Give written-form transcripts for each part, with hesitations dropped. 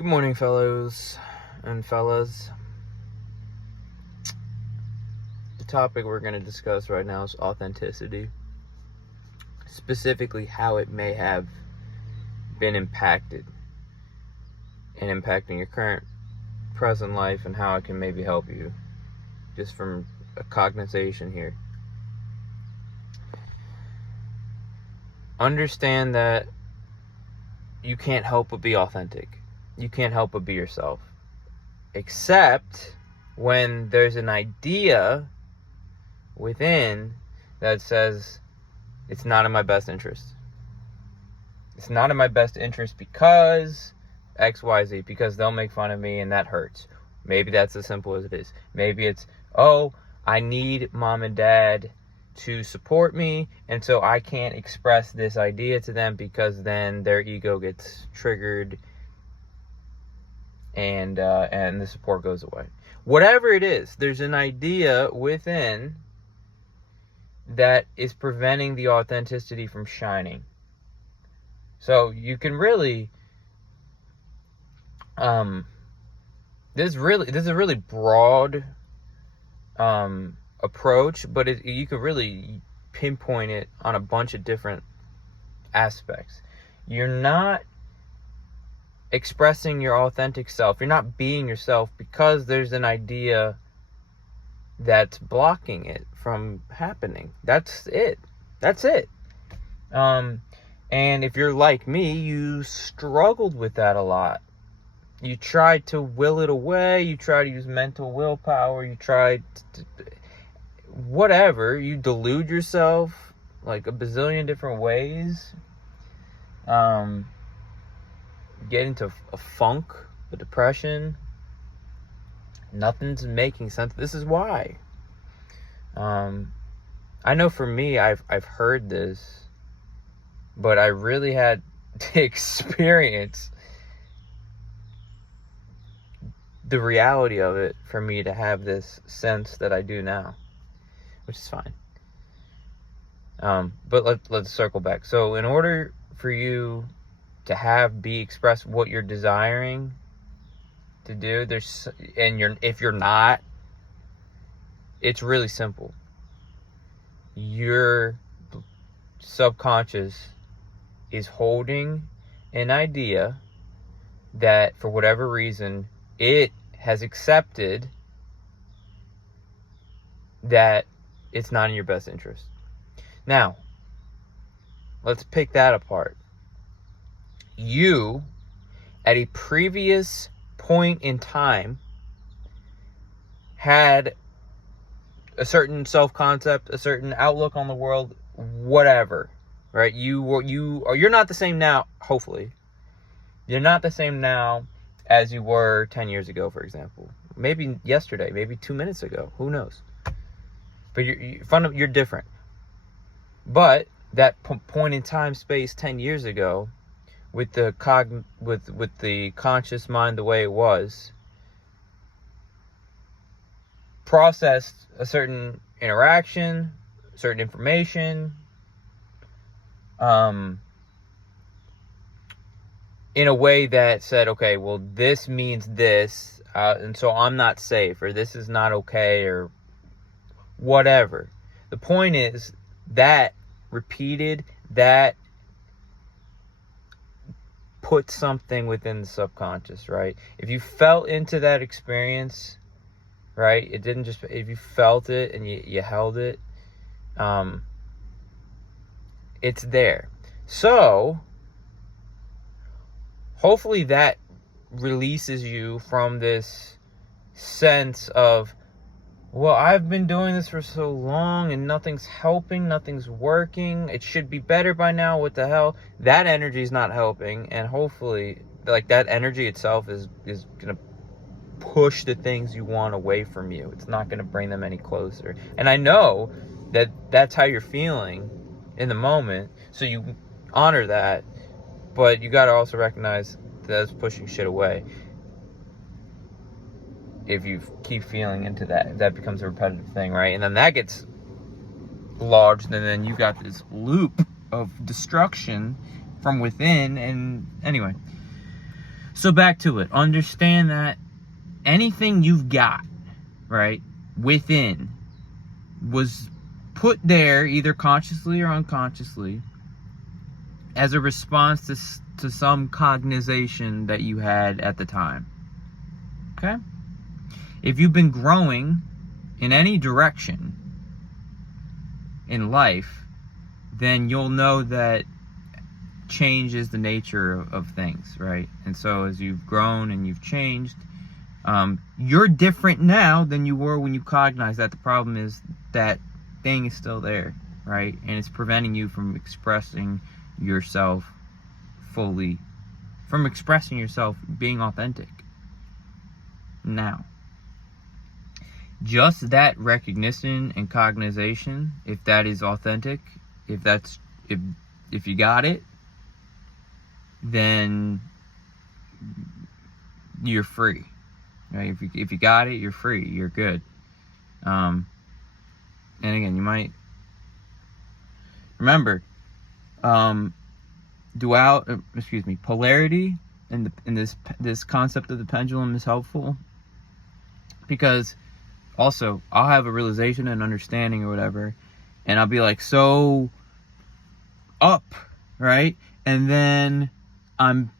Good morning, fellows and fellas. The topic we're going to discuss right now is authenticity. Specifically, how it may have been impacted and impacting your current present life, and how it can maybe help you, just from a cognization here. Understand that you can't help but be authentic. You can't help but be yourself. Except when there's an idea within that says it's not in my best interest. It's not in my best interest because XYZ, because they'll make fun of me and that hurts. Maybe that's as simple as it is. Maybe it's, I need mom and dad to support me, and so I can't express this idea to them because then their ego gets triggered and the support goes away. Whatever it is, there's an idea within that is preventing the authenticity from shining. So you can really, this is a really broad approach, but you could really pinpoint it on a bunch of different aspects. You're not expressing your authentic self. You're not being yourself because there's an idea that's blocking it from happening. That's it. And if you're like me, you struggled with that a lot. You tried to will it away. You tried to use mental willpower. You tried to, whatever. You delude yourself like a bazillion different ways. Get into a funk, a depression. Nothing's making sense. This is why. I know for me, I've heard this, but I really had to experience the reality of it for me to have this sense that I do now, which is fine. But let's circle back. So in order for you to express what you're desiring to do, if you're not, it's really simple. Your subconscious is holding an idea that for whatever reason it has accepted that it's not in your best interest. Now, let's pick that apart. You, at a previous point in time, had a certain self-concept, a certain outlook on the world, whatever, right? You're not the same now, hopefully. You're not the same now as you were 10 years ago, for example. Maybe yesterday, maybe 2 minutes ago, who knows? But you're different. But that point in time, space 10 years ago, with the conscious mind the way it was, processed a certain interaction, certain information, in a way that said, okay, well, this means this, and so I'm not safe, or this is not okay, or whatever. The point is that repeated, that put something within the subconscious, right? If you felt into that experience, right, it didn't just, if you felt it and you held it, it's there. So hopefully that releases you from this sense of, well, I've been doing this for so long and nothing's helping, nothing's working, it should be better by now, what the hell? That energy is not helping, and hopefully, like, that energy itself is going to push the things you want away from you. It's not going to bring them any closer. And I know that that's how you're feeling in the moment, so you honor that, but you got to also recognize that's pushing shit away. If you keep feeling into that becomes a repetitive thing, right? And then that gets lodged, and then you got this loop of destruction from within. And anyway, So back to it. Understand that anything you've got, right, within was put there either consciously or unconsciously as a response to some cognization that you had at the time. Okay? If you've been growing in any direction in life, then you'll know that change is the nature of things, right? And so as you've grown and you've changed, you're different now than you were when you cognized that. The problem is that thing is still there, right? And it's preventing you from expressing yourself fully, from expressing yourself, being authentic. Now, just that recognition and cognization, if that is authentic, if you got it, then you're free, right? If you got it, you're free, you're good. And again, you might remember, polarity in this concept of the pendulum is helpful, because also I'll have a realization and understanding or whatever, and I'll be like so up, right? And then I'm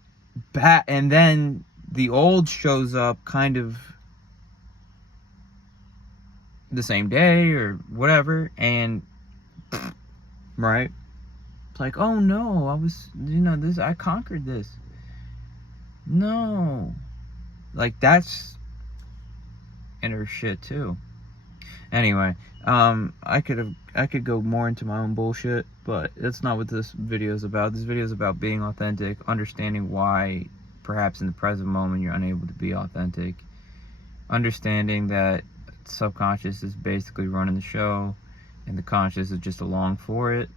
back, and then the old shows up kind of the same day or whatever, and right, it's like, oh no, I conquered this. No, like that's inner shit too. Anyway, I could go more into my own bullshit, but that's not what this video is about. This video is about being authentic, understanding why perhaps in the present moment you're unable to be authentic, understanding that subconscious is basically running the show and the conscious is just along for it,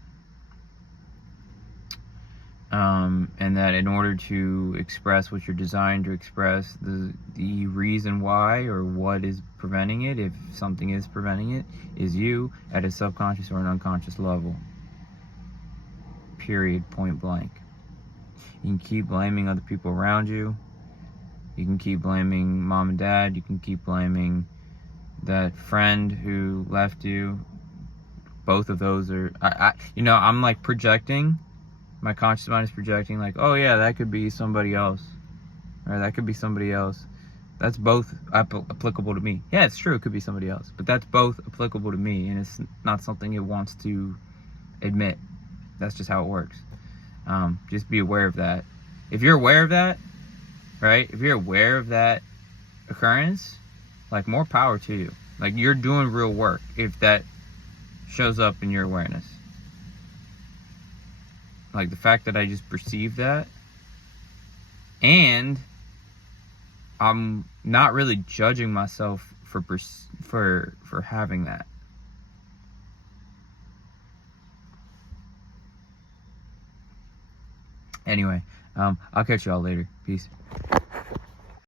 and that in order to express what you're designed to express, the reason why or what is preventing it, if something is preventing it, is you at a subconscious or an unconscious level. Period. Point blank. You can keep blaming other people around you. You can keep blaming mom and dad. You can keep blaming that friend who left you. Both of those are, I'm like projecting. My conscious mind is projecting like, oh yeah, that could be somebody else. Or that could be somebody else. That's both applicable to me. Yeah, it's true, it could be somebody else. But that's both applicable to me, and it's not something it wants to admit. That's just how it works. Just be aware of that. If you're aware of that, right? If you're aware of that occurrence, like, more power to you. Like, you're doing real work if that shows up in your awareness. Like, the fact that I just perceived that, and I'm not really judging myself for having that. Anyway, I'll catch y'all later. Peace.